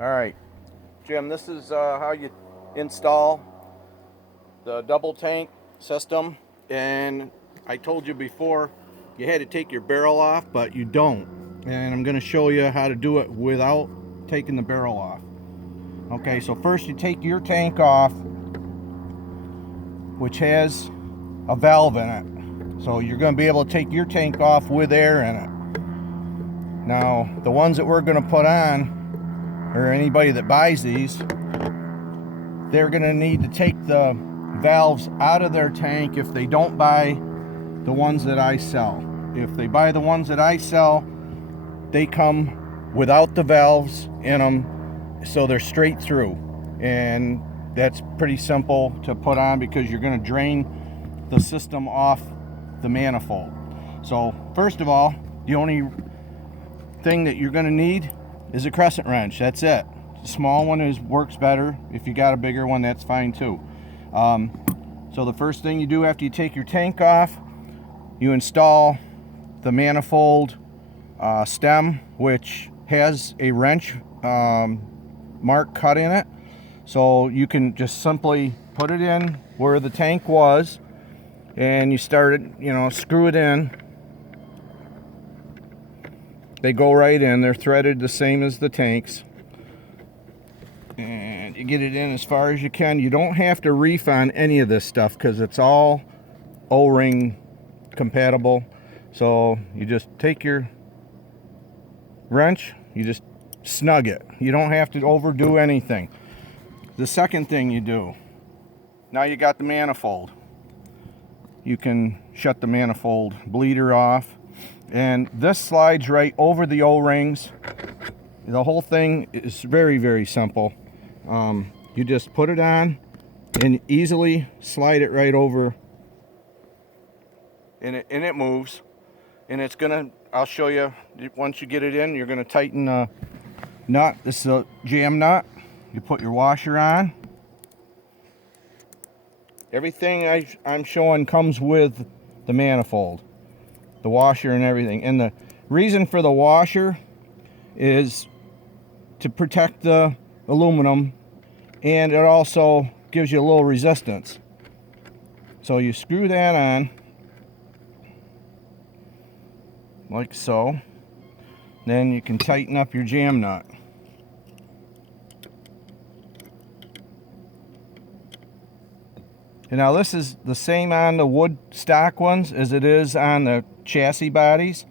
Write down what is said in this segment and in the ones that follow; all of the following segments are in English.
All right, Jim, this is how you install the double tank system. And I told you before you had to take your barrel off, but you don't. And I'm going to show you how to do it without taking the barrel off. Okay, so first you take your tank off, which has a valve in it. So you're going to be able to take your tank off with air in it. Now, the ones that we're going to put on, or anybody that buys these, they're going to need to take the valves out of their tank if they don't buy the ones that I sell. If they buy the ones that I sell, they come without the valves in them, so they're straight through. And that's pretty simple to put on because you're going to drain the system off the manifold. So first of all, the only thing that you're going to need is a crescent wrench. That's it. The small one works better. If you got a bigger one, that's fine too. So the first thing you do after you take your tank off, you install the manifold stem, which has a wrench mark cut in it. So you can just simply put it in where the tank was, and you start it, screw it in. They go right in. They're threaded the same as the tanks. And you get it in as far as you can. You don't have to reef on any of this stuff because it's all O-ring compatible. So you just take your wrench, you just snug it. You don't have to overdo anything. The second thing you do, now you got the manifold. You can shut the manifold bleeder off. And this slides right over the O-rings. The whole thing is very, very simple. You just put it on and easily slide it right over, and it moves. And it's gonna, I'll show you, once you get it in, you're gonna tighten the nut. This is a jam nut. You put your washer on. Everything I'm showing comes with the manifold, the washer and everything. And the reason for the washer is to protect the aluminum, and it also gives you a little resistance. So you screw that on like so. Then you can tighten up your jam nut. And now this is the same on the wood stock ones as it is on the chassis bodies.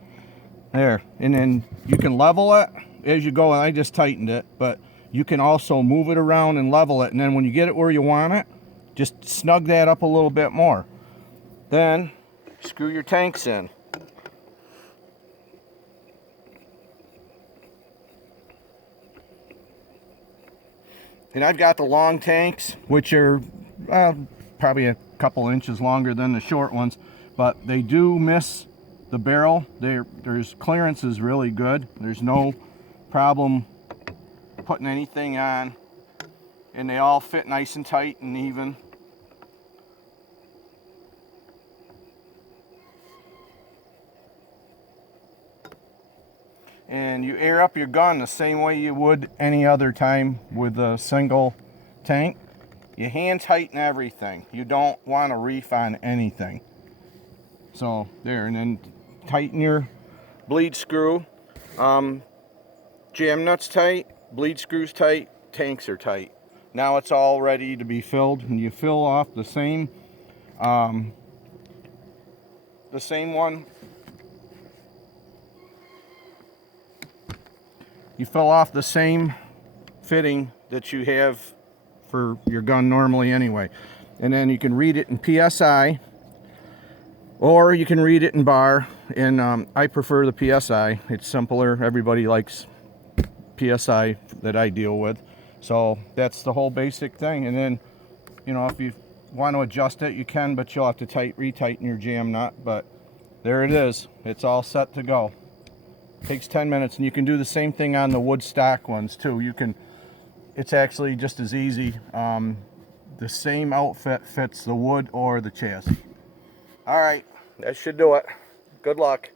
There, and then you can level it as you go, and I just tightened it, but you can also move it around and level it, and then when you get it where you want it, just snug that up a little bit more. Then screw your tanks in. And I've got the long tanks, which are probably a couple inches longer than the short ones, but they do miss the barrel. There's clearance is really good. There's no problem putting anything on, and they all fit nice and tight and even. And you air up your gun the same way you would any other time with a single tank. You hand tighten everything. You don't want to reef on anything. So there, and then tighten your bleed screw. Jam nuts tight, bleed screws tight, tanks are tight. Now it's all ready to be filled, and you fill off the same one. You fill off the same fitting that you have for your gun normally anyway. And then you can read it in PSI, or you can read it in bar, and I prefer the PSI. It's simpler. Everybody likes PSI that I deal with. So that's the whole basic thing. And then, if you want to adjust it, you can, but you'll have to retighten your jam nut. But there it is. It's all set to go. Takes 10 minutes, and you can do the same thing on the wood stock ones too. It's actually just as easy. The same outfit fits the wood or the chassis. All right, that should do it. Good luck.